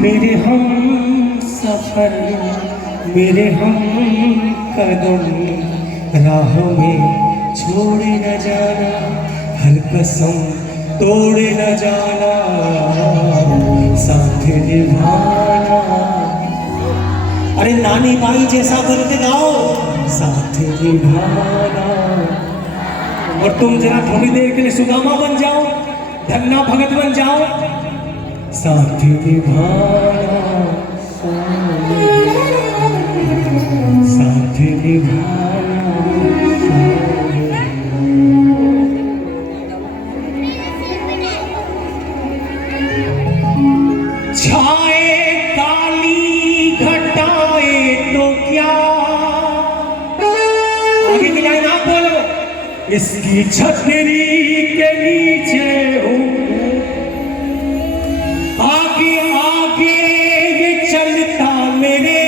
मेरे हम सफर, मेरे हम कदम, राह में छोड़ न जाना, हर कसम तोड़ न जाना, साथ निभाना। अरे नानी बाई जैसा बन के गाओ, साथ निभाना। और तुम जरा थोड़ी देर के लिए सुदामा बन जाओ, धन्ना भगत बन जाओ, साथ निभाना, साथ निभाना। छाए काली घटाए तो क्या, आगे की लाइन आप बोलो। इसकी छतरी के नीचे हूँ, आगे आगे ये चलता मेरे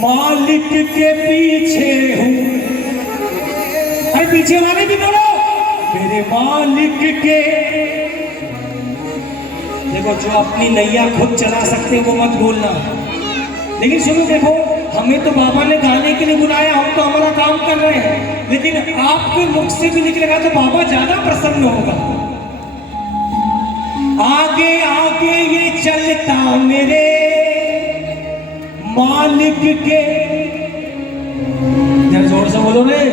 मालिक के पीछे हूँ। अरे पीछे वाले भी बोलो, मेरे मालिक के। देखो जो अपनी नैया खुद चला सकते हैं वो मत बोलना, लेकिन सुनो देखो, हमें तो बाबा ने गाने के लिए बुलाया, हम तो हमारा काम कर रहे हैं, लेकिन आपके मुख से भी निकलेगा तो बाबा ज्यादा प्रसन्न होगा। आगे आगे ये चलता मेरे मालिक के, जरा जोर से बोलो रे,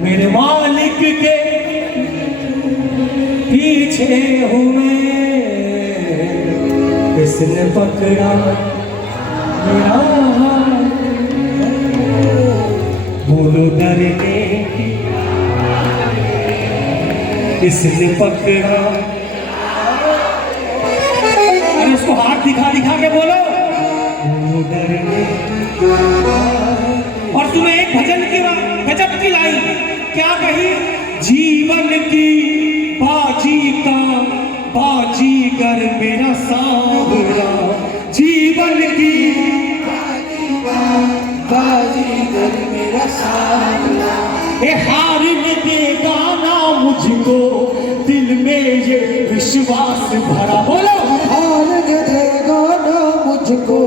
मेरे मालिक के पीछे हूं मैं, इसने पकड़ा मेरा हाथ, बोलो डरने, इसने पकड़ा। अरे उसको हाथ दिखा दिखा के बोलो, बोलो डरने। और तुम्हें एक भजन की गजब की लाइन क्या कही, जीवन की बाजी का बाजीगर मेरा सांवरा, जीवन की बाजीगर मेरा सांवरा, ए हारने देगा ना मुझको, दिल में ये विश्वास भरा। बोलो, हारने देगा ना मुझको,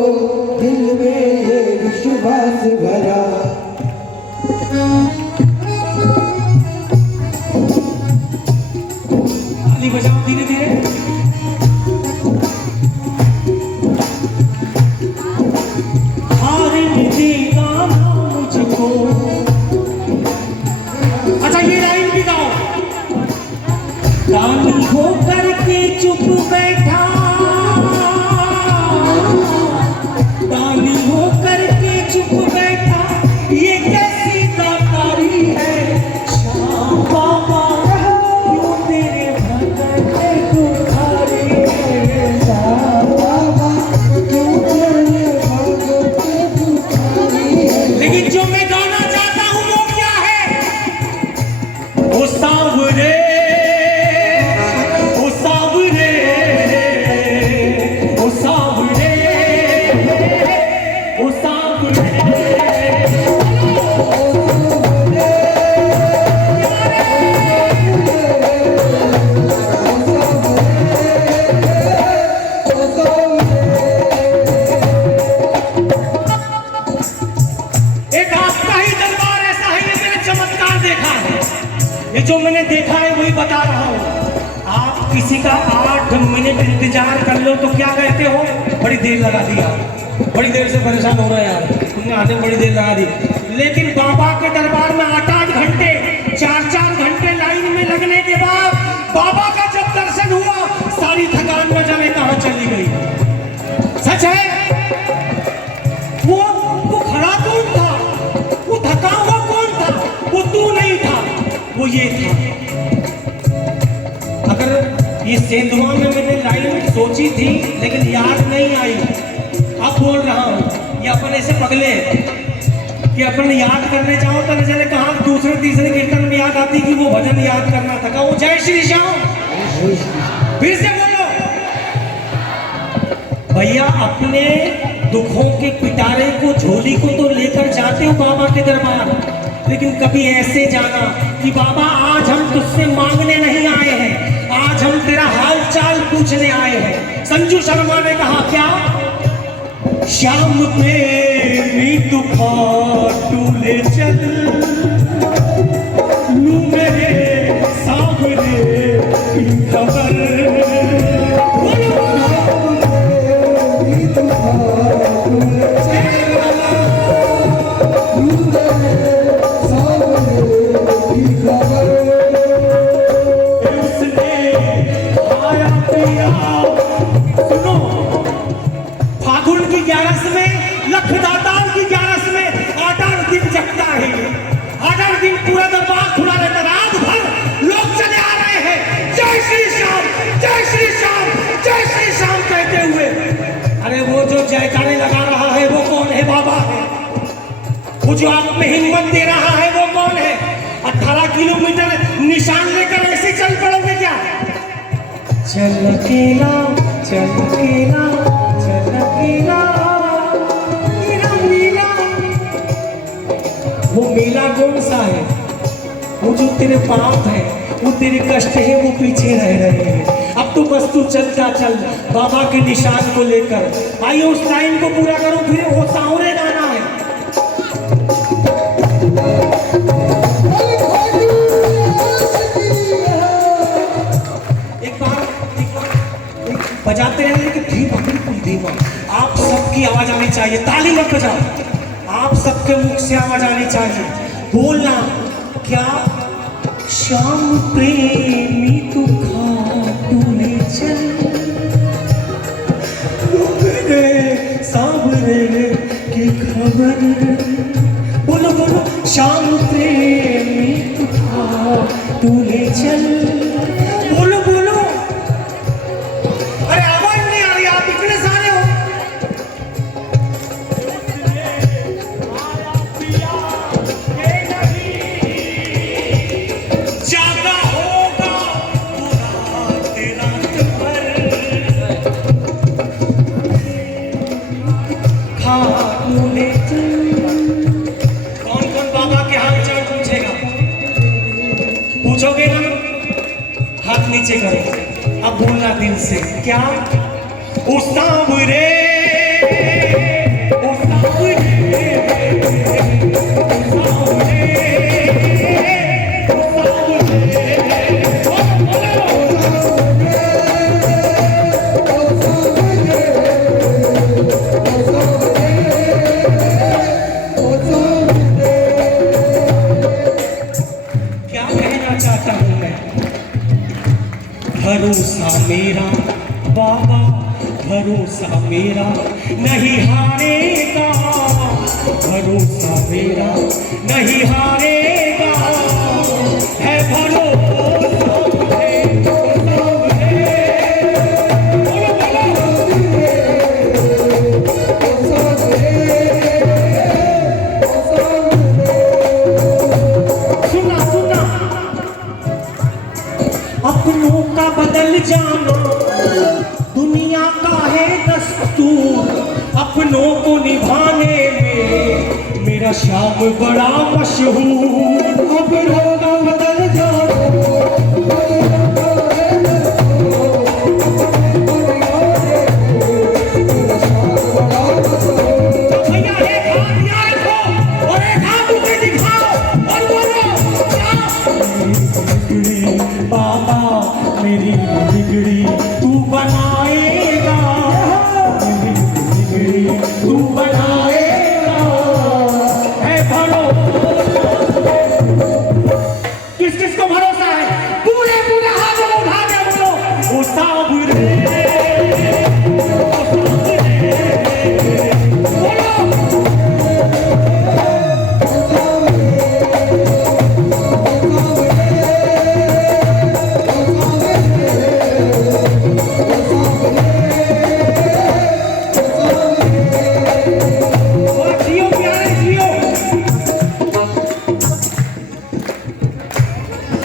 दिल में ये विश्वास भरा। ताली बजाओ धीरे धीरे। हारने देगा ना मुझको। अच्छा ये लाइन भी गाओ। दानी होकर के चुप बैठा, दानी होकर के चुप बैठा, ये कैसी दातारी है, श्याम बाबा क्यों तेरे भगत दुखारी है, श्याम बाबा क्यों तेरे भगत दुखारी है। लेकिन जो मैं गाना चाहता हूँ वो क्या है, वो सांवरे, वो सांवरे, वो सांवरे, वो सांवरे। एक आपका ही दरबार ऐसा है, ये मैंने चमत्कार देखा है, ये जो मैंने देखा है वही बता रहा हूँ। आप किसी का 8 मिनट इंतजार कर लो तो क्या कहते हो, बड़ी देर लगा दी यार, बड़ी देर से परेशान हो रहे हैं यार, तुमने आने में बड़ी देर लगा दी। लेकिन बाबा के दरबार में 8-8 घंटे 4-4 घंटे लाइन में लगने के बाद बाबा का जब दर्शन हुआ, सारी थकान न जाने कहां चली गई। सच है, वो खड़ा कौन था, वो थका हुआ कौन था, वो तू नहीं था, वो ये था। अगर ये सेंधुआ में मैंने लाइन सोची थी लेकिन याद नहीं आई, अब बोल रहा हूँ, ये अपन ऐसे पगले कि अपन याद करने जाओ तो जैसे कहा दूसरे तीसरे कीर्तन में याद आती कि वो भजन याद करना था, वो जय श्री श्याम। फिर से बोलो भैया, अपने दुखों के पिटारे को, झोली को तो लेकर जाते हो बाबा के दरबार, लेकिन कभी ऐसे जाना कि बाबा आज हम तुझसे मांगने नहीं आए हैं, आज हम तेरा हाल चाल पूछ पूछने आए हैं। संजू शर्मा ने कहा क्या, श्याम प्रेमी तू खाटू ले चल, लू मेरे सावरे की खबर। फागुन की 11 में, लखदाताओं की 11 में 8 दिन जगता है। 8 दिन पूरा दरबार खुला रहता, रात भर लोग चले आ रहे हैं जय श्री श्याम, जय श्री श्याम, जय श्री श्याम कहते हुए। अरे वो जो जयकारे लगा रहा है वो कौन है? बाबा है। वो जो आप में हिम्मत दे रहा है वो कौन है? 18 किलोमीटर निशान लेकर ऐसे चल पड़ोगे क्या? चल अकेला, चल अकेला, चल अकेला, मेरा मीला। वो मीला कौन सा है? वो जो तेरे पाप है, वो तेरे कष्ट है, वो पीछे रह रहे हैं। अब तो बस तू चलता चल बाबा के निशान को लेकर। आइए उस लाइन को पूरा करो, फिर वो सावरे गाना है। बजाते हैं लेकिन धीमा, बिल्कुल धीमा। आप सबकी आवाज आनी चाहिए, ताली मत बजाओ। आप सबके मुख से आवाज आनी चाहिए। बोलना क्या, श्याम प्रेमी तू खाटू ले चल, मेरे सावरे की खबर। बोलो बोलो, श्याम प्रेमी तू खाटू ले चल। बोलो बोलो, अरे आवाज नहीं आ रही, आप इतने सारे हो। जागा होगा पूरा तेरा भर, खाटू ले चल। कौन कौन बाबा के हाल चाल पूछेगा? पूछोगे ना? हाथ नीचे करो। अब बोलना दिल से क्या, ओ सांवरे, ओ सांवरे, ओ सांवरे, ओ सांवरे। क्या कहना चाहता हूं मैं? भरोसा मेरा बाबा, भरोसा मेरा नहीं हारेगा, भरोसा मेरा नहीं हारेगा, है भरोसा मुझे, सुना सुना। अपनों का बदल जाना दुनिया का है दस्तूर, अपनों को निभाने में मेरा श्याम बड़ा मशहूर। अपनों का बदल जाना भैया, एक हाथ यहाँ रखो और एक हाथ ऊपर दिखाओ और बोलो बाबा मेरी बिगड़ी तू बनाएगा, मेरी बिगड़ी तू बनाएगा, है भरोसा। किस किस को भरोसा है? पूरे पूरे हाथों को उठा के बोलो, ओ सांवरे,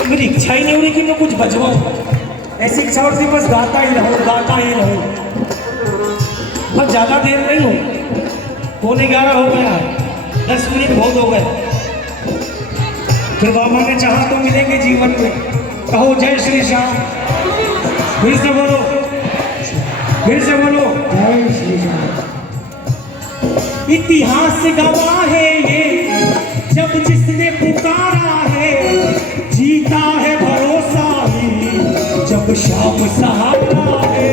मेरी इच्छा ही नहीं हो रही कि मैं कुछ बजवाऊं। ऐसी इच्छा होती बस गाता ही रहूं, गाता ही रहूं। बस ज्यादा देर नहीं हूं, 11:15 हो गया, 10 मिनट बहुत हो गए। फिर बाबा ने चाहा तो मिलेंगे जीवन में। कहो जय श्री श्याम, फिर से बोलो फिर से बोलो। जय श्री राम। इतिहास गवाह है ये, जब जिसने पुकारा है, जीता है भरोसा ही, जब शाम सहारा है।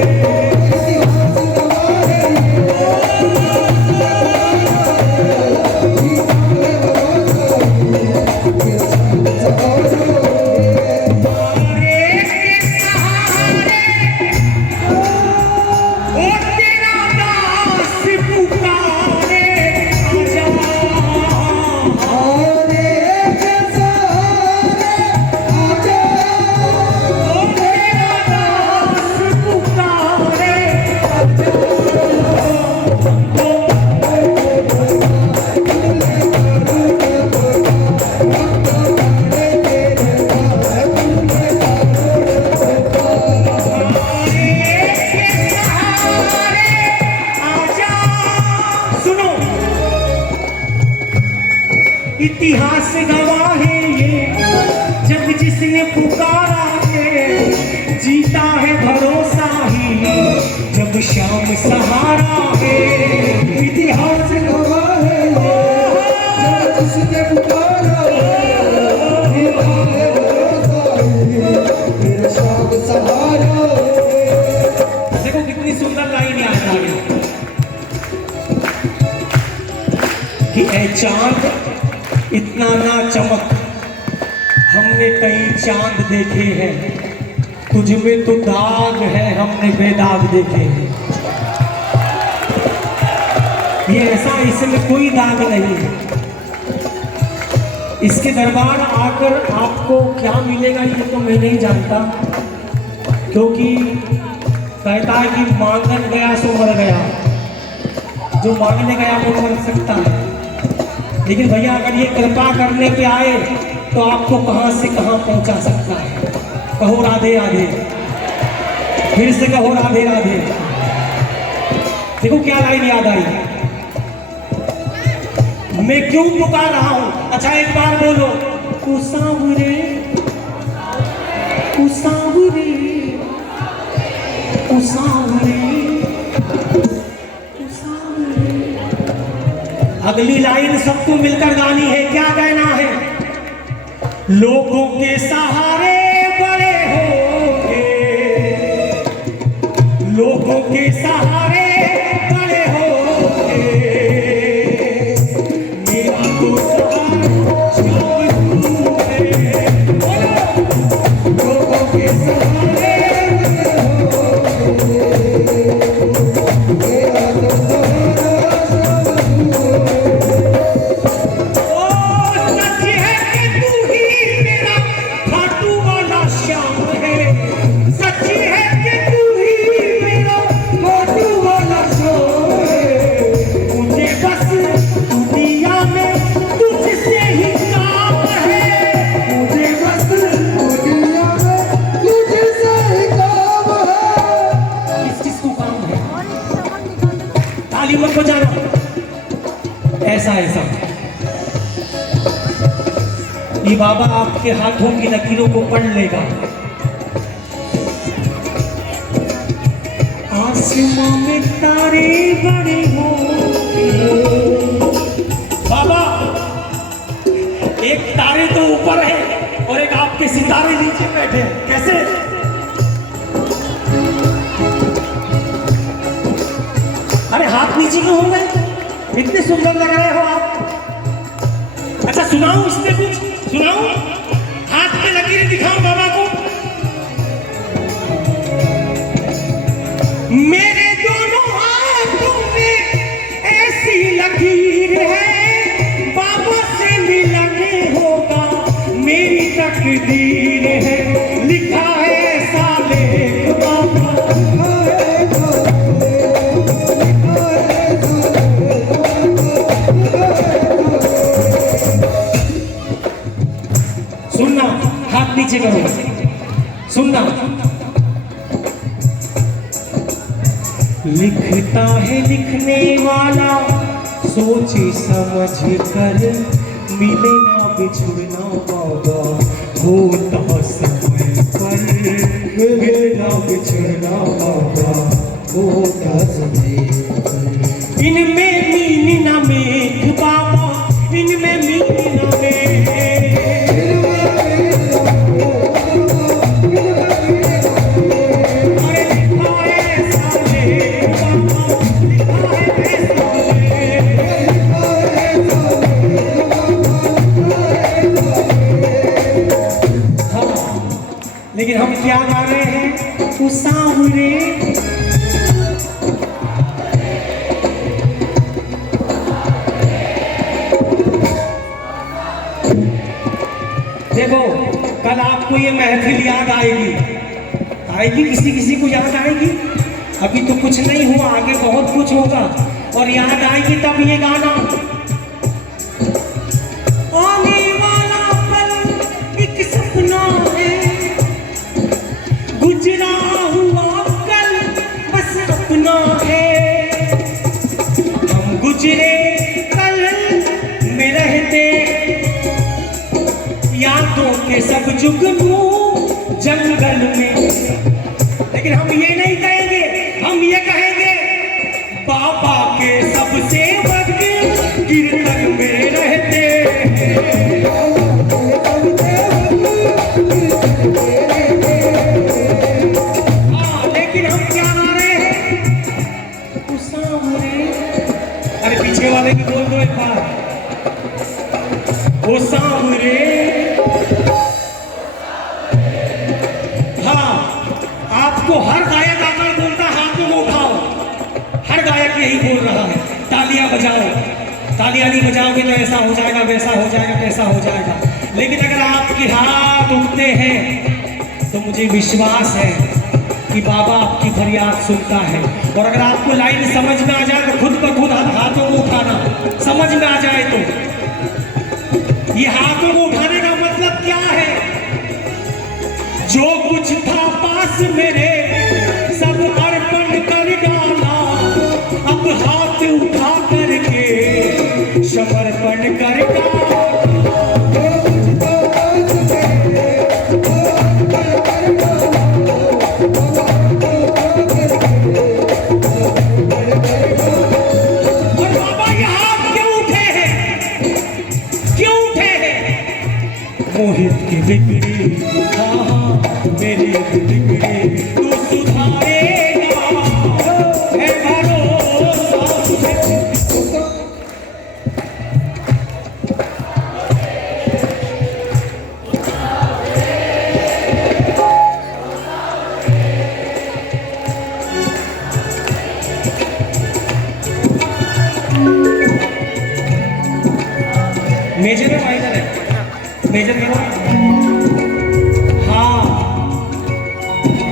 इतिहास गवाह है ये, जब जिसने पुकारा है, जीता है भरोसा ही, जब शाम सहारा है। इतिहास गवाह है ये, जब जिसने पुकारा है, जीता है भरोसा ही, फिर शाम सहारा है। देखो कितनी सुंदर लाइन याद आ गई कि ऐ चांद इतना ना चमक, हमने कई चांद देखे हैं, तुझ में तो दाग है, हमने बेदाग देखे हैं। ये ऐसा, इसमें कोई दाग नहीं है। इसके दरबार आकर आपको क्या मिलेगा ये तो मैं नहीं जानता, क्योंकि कहता है कि मांगन गया सो मर गया, जो मांगने गया वो मर सकता है। लेकिन भैया अगर ये कृपा करने पे आए तो आपको कहां से कहां पहुंचा सकता है। कहो राधे राधे, फिर से कहो राधे राधे। देखो क्या लाइन याद आई, मैं क्यों पुकार रहा हूं। अच्छा एक बार बोलो, उसावरे उसावरे उसावरे। अगली लाइन सबको मिलकर गानी है। क्या कहना है? लोगों के सहारे बड़े होंगे, लोगों के सहारे बड़े होंगे, मेरा तो सहारा है। लोगों के सहारे को जाना ऐसा ऐसा। ये बाबा आपके हाथों की लकीरों को पढ़ लेगा। आसमां में तारे बड़े होंगे। बाबा एक तारे तो ऊपर है और एक आपके सितारे नीचे बैठे हैं, कैसे? अरे हाथ नीचे क्यों हो गए? इतने सुंदर लग रहे हो आप। अच्छा सुनाऊं इसमें कुछ, सुनाऊं? हाथ में लकीरें दिखाओ बाबा को। मेरे दोनों हाथों में ऐसी लकीर है, बाबा से मिलने होगा मेरी तकदीर है। लिखा है ऐसा लेख बाबा, सुनना, हाथ नीचे करो, सुनना। लिखता है लिखने वाला सोच समझ कर, मिले ना बिछुड़ना बाबा होता समय पर, मिले ना बिछुड़ना बाबा हो सांवरे देखो, कल आपको ये महफिल याद आएगी, आएगी, किसी किसी को याद आएगी। अभी तो कुछ नहीं हुआ, आगे बहुत कुछ होगा और याद आएगी तब ये गाना। आने वाला पल एक सपना है, गुजरा हुआ कल बस अपना है। हम गुजरे कल में रहते यादों के सब जुगनू जंगल में, लेकिन हम ये नहीं कहेंगे, हम ये कहेंगे बाबा के सब सेवक कीर्तन में रहते। हाँ, लेकिन हम क्या गा रहे हैं? उस सामने, अरे पीछे वाले की बोल दो एक बार, वो सामने। आपको हर गायक आकर बोलता है हाथों को उठाओ, हर गायक यही बोल रहा है तालियां बजाओ, तालियां नहीं बजाओगे तो ऐसा हो जाएगा, वैसा हो जाएगा, कैसा हो जाएगा। लेकिन अगर आपके हाथ उठते हैं तो मुझे विश्वास है कि बाबा आपकी फरियाद सुनता है। और अगर आपको लाइन समझ में आ जाए तो खुद ब खुद हाथों को उठाना, समझ में आ जाए तो। ये हाथों को उठाने का मतलब क्या है? जो कुछ था पास मेरे सब अर्पण कर डाला, अब हाथ उठा करके समर्पण कर डाला। और बाबा ये हाथ क्यों उठे हैं? क्यों उठे हैं? मोहित की बिगड़ी मेरी बिगड़ी तू सुधारेगा है भरोसा। मेजर में माइनर है, मेजर में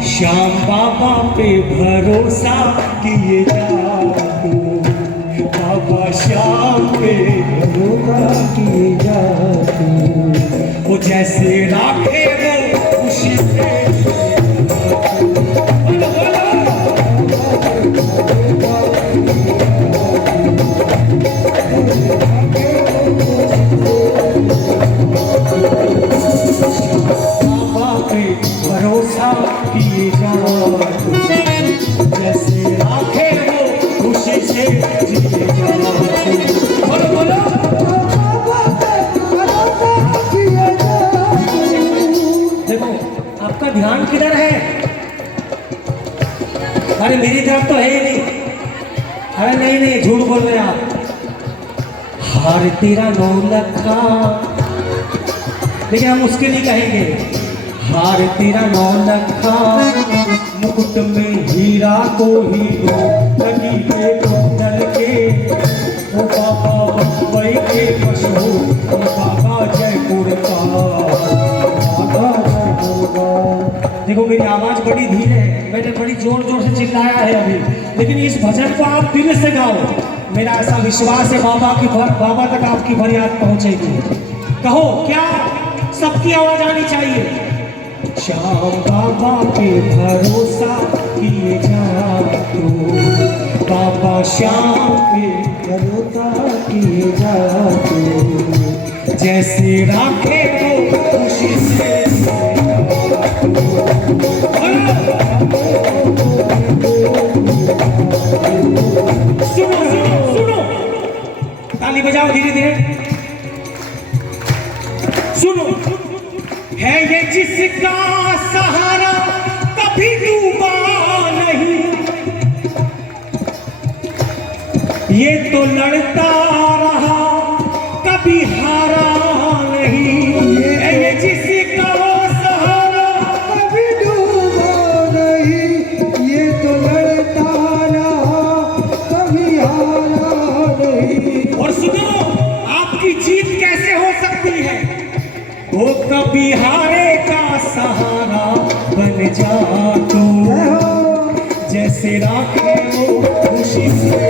श्याम बाबा पे भरोसा किए जाओ, बाबा श्याम पे भरोसा किए जाओ। वो जैसे राखे वो खुशी से बाबा पे भरोसा किए जाओ, जैसे राखे वो खुशी से जिए जाओ। बोलो बोलो, देखो आपका ध्यान किधर है? अरे मेरी तरफ तो है ही नहीं। अरे नहीं नहीं, झूठ बोल रहे आप। हार तेरा 9 लखा, लेकिन हम उसके लिए कहेंगे हार तेरा 9 लखा, मुकुट में हीरा को ही दो लगी के कुंडल के। ओ बाबा बम्बई के मशहूर, ओ बाबा जयपुर का, बाबा जयपुर का। देखो मेरी आवाज़ बड़ी धीरे है, मैंने बड़ी जोर जोर से चिल्लाया है अभी, लेकिन इस भजन को आप दिल से गाओ। मेरा ऐसा विश्वास है बाबा तक आपकी फरियाद पहुँचेगी। कहो क्या? सबकी आवाज़ आनी चाहिए। श्याम बाबा पे भरोसा किए जाओ, बाबा श्याम पे भरोसा किए जाओ, जैसे राखे वो खुशी से। सुनो सुनो सुनो, ताली बजाओ धीरे धीरे। सुनो, है ये जिसका सहारा कभी डूबा नहीं, ये तो लड़ता रहा कभी हारा नहीं। है ये जिसका सहारा कभी डूबा नहीं, कभी हारे का सहारा बन जा तू, जैसे राखे वो खुशी से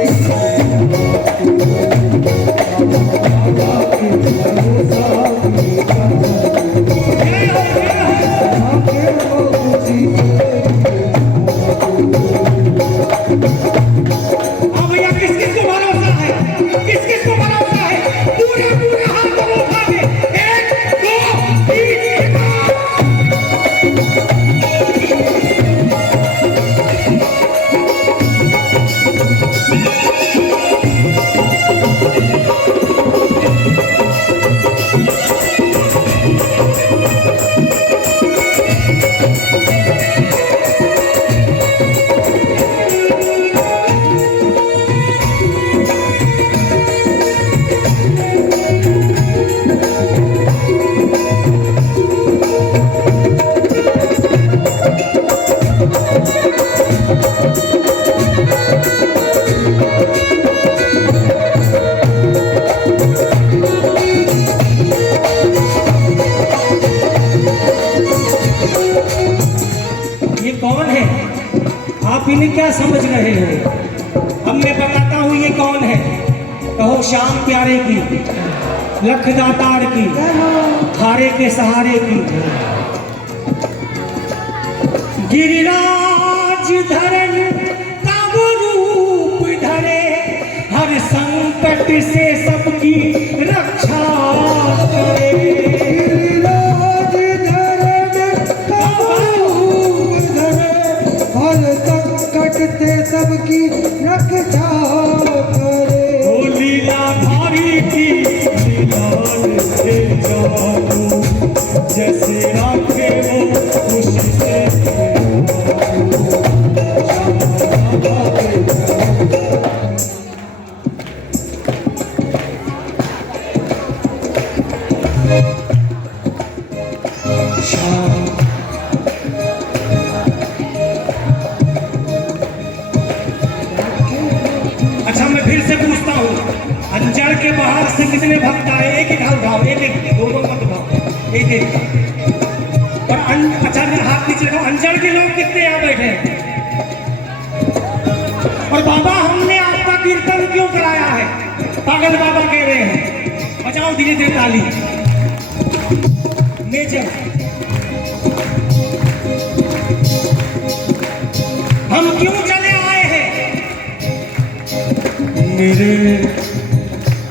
इन्हें क्या समझ रहे हो? अब मैं बताता हूँ ये कौन है। कहो श्याम प्यारे की, लख दातार की, हारे के सहारे की, गिरिराज धरन का वो रूप धरे, हर संकट से सबकी रक्षा करे। गिरिराज धरन का रूप धरे, हर संकट से सबकी रक्षा करे। ओ लीलाधारी की लीलाल से जादू, जैसे राखे वो खुशी से अच्छा मैं फिर से पूछता हूँ, अंजड़ के बाहर से कितने भक्त आए? एक एक हाथ उठाओ, एक एक, दोनों मत उठाओ, एक एक। और अच्छा हाथ नीचे रखो। अंजड़ के लोग कितने यहाँ बैठे हैं? और बाबा हमने आपका कीर्तन क्यों कराया है? पागल बाबा कह रहे हैं। बजाओ धीरे धीरे ताली। मेजर हम क्यों चले आए हैं? मेरे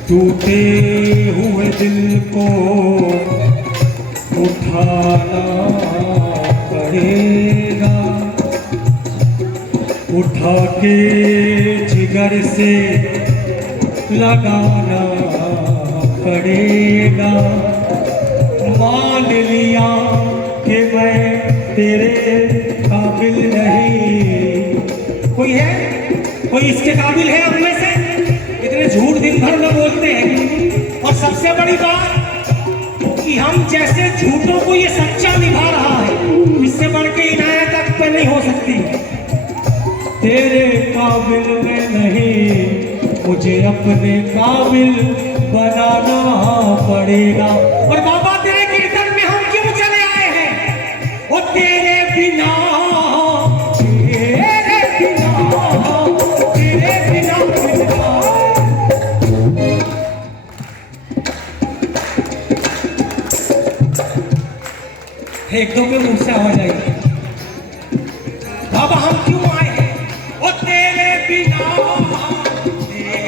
टूटे हुए दिल को उठाना पड़ेगा, उठा के जिगर से लगाना पड़ेगा। मान लिया कि मैं तेरे काबिल नहीं। कोई है? कोई इसके काबिल है? हम में से इतने झूठ दिन भर में बोलते हैं। और सबसे बड़ी बात कि हम जैसे झूठों को ये सच्चा निभा रहा है, इससे बढ़ के इनायत तक पे नहीं हो सकती। तेरे काबिल में नहीं, मुझे अपने काबिल बनाना पड़ेगा। और बाबा तेरे कीर्तन में हम क्यों चले आए हैं? वो तेरे बिना, तेरे बिना, तेरे बिना, बिना। एक दो में मुझसे आवाज आई। बाबा हम क्यों आए हैं? वो तेरे बिना,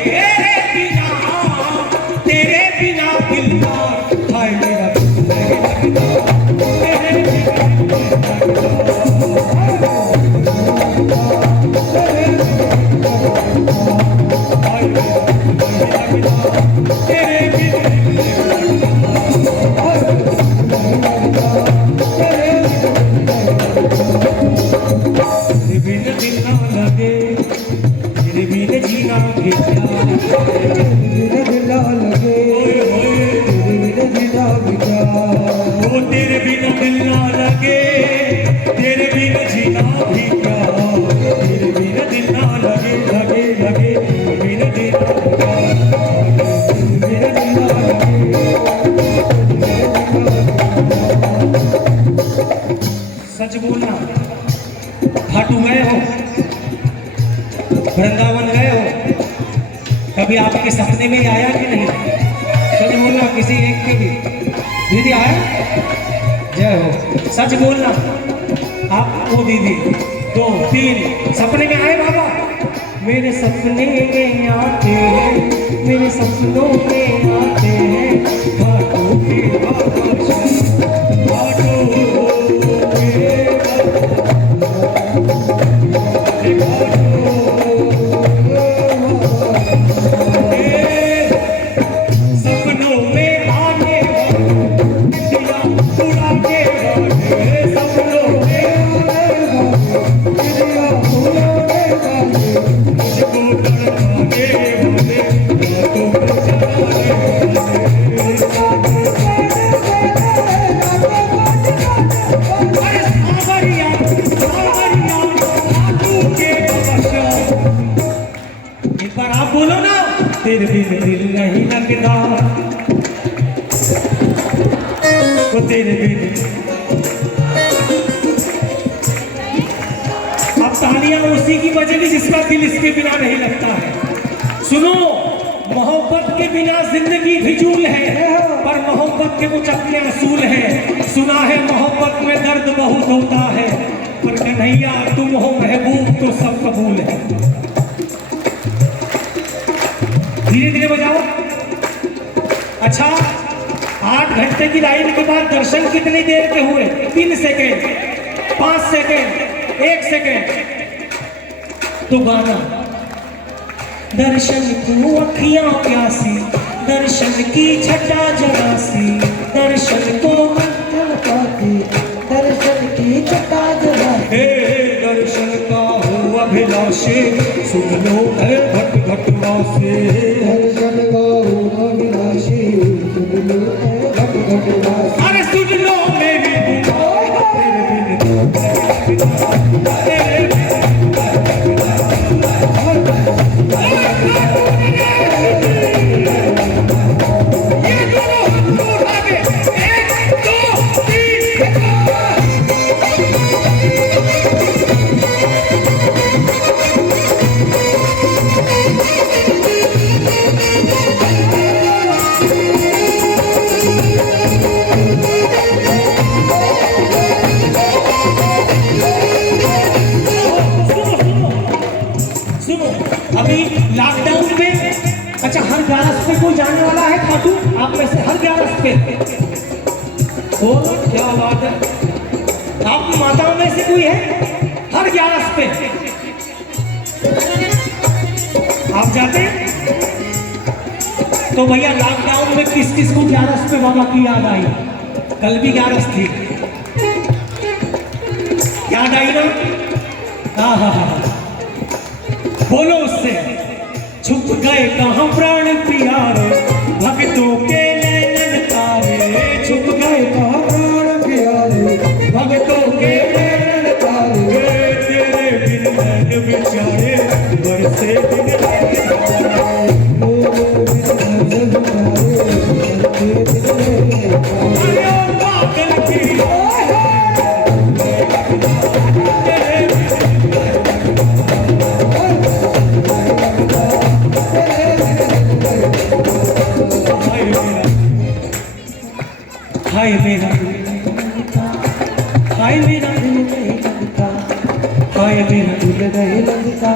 तेरे बिना, तेरे बिना दिलदार, हाय मेरा तेरे वृंदावन गए हो? कभी आपके सपने में आया कि नहीं? सच बोलना, किसी एक के भी दीदी आया? जय हो, सच बोलना। आप वो दीदी 2 3 सपने में आए बाबा? मेरे सपने में आते हैं, मेरे सपनों में आते हैं, घाटों के घाटों सपनों में आने दिया उड़ा के सपनों में मुझको डरवाने वाले सावरिया सावरिया आंखों के बख्शा। एक बार आप बोलो ना, तेरे बिन दिल नहीं लगता, वो तेरे बिन। अब तालियां उसी की बजेगी जिसका दिल इसके बिना नहीं लगता है। सुनो, मोहब्बत के बिना जिंदगी फिजूल है, पर मोहब्बत के कुछ अपने असूल है। सुना है मोहब्बत में दर्द बहुत होता है, पर कन्हैया तुम हो महबूब तो सब कबूल है। धीरे धीरे बजाओ। अच्छा, 8 घंटे की लाइन के बाद दर्शन कितनी देर के हुए? 3 सेकेंड, 5 सेकेंड, 1 सेकेंड। तो गाना, दर्शन को अखियां प्यासी, दर्शन की छटा जरासी, दर्शन को पाती दर्शन की छटा जरासी। दर्शन का हो अभिलाषे, सुन लो है घट घटवासे। दर्शन का हो अभिलाषी, सुन लो है घट घटवासी। अरे सुन लो मेरी अभी लॉकडाउन में, अच्छा हर ग्यारस पे कोई जाने वाला है खाटू? आप में से हर ग्यारस पे? ओ क्या बात है। आप माताओं में से कोई है हर ग्यारस पे? आप जाते हैं? तो भैया लॉकडाउन में किस किस को ग्यारस पे बाबा की याद आई? कल भी ग्यारस थी, याद आई ना? हाँ हाँ हाँ, बोलो उससे। छुप गए कहाँ प्राण प्यारे, भक्तों के नैनन तारे। छुप गए कहाँ प्राण प्यारे, भक्तों के नैनन तारे। तेरे बिन नैन बेचारे, बरसे बिन पागल की हाय मेरा हाय मेरा दिल नहीं लगता, हाय मेरा दिल नहीं लगता।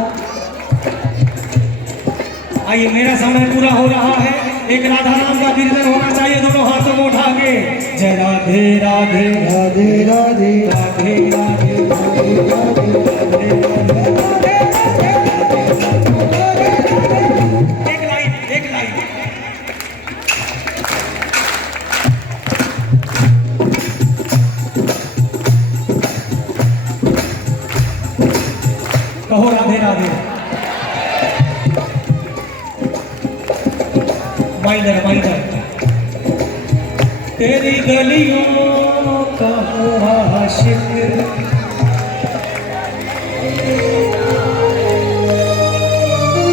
आइए, मेरा समय पूरा हो रहा है। एक राधा नाम का कीर्तन होना चाहिए, दोनों हाथों को उठा के। जय राधे राधे राधे राधे राधे राधे राधे राधे राधे। एक लाइन, एक लाइन। कहो राधे राधे। Minor minor. तेरी गलियों का आशिक,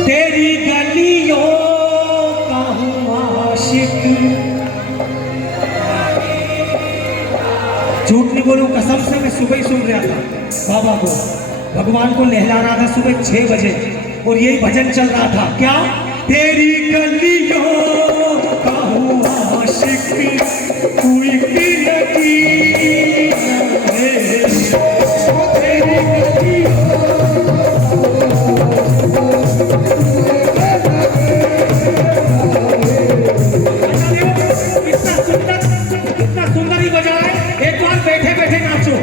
तेरी गलियों का आशिक। झूठ नहीं बोलूं, कसम से मैं सुबह ही सुन रहा था बाबा को, भगवान को नहला रहा था सुबह 6 बजे। और यही भजन चल रहा था। क्या? तेरी गलियों का हूँ आशिक, तू एक नगीना है। ओ तेरी गलियों कितना सुंदर ही बजा है। एक बार बैठे बैठे नाचो।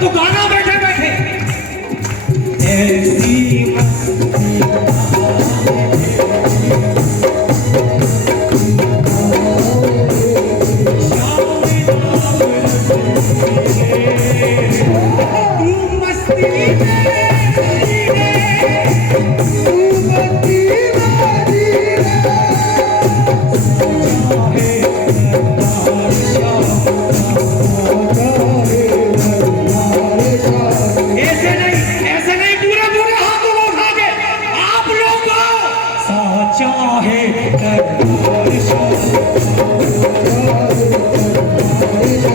तो गाना बैठे बैठे ऐसी चाहे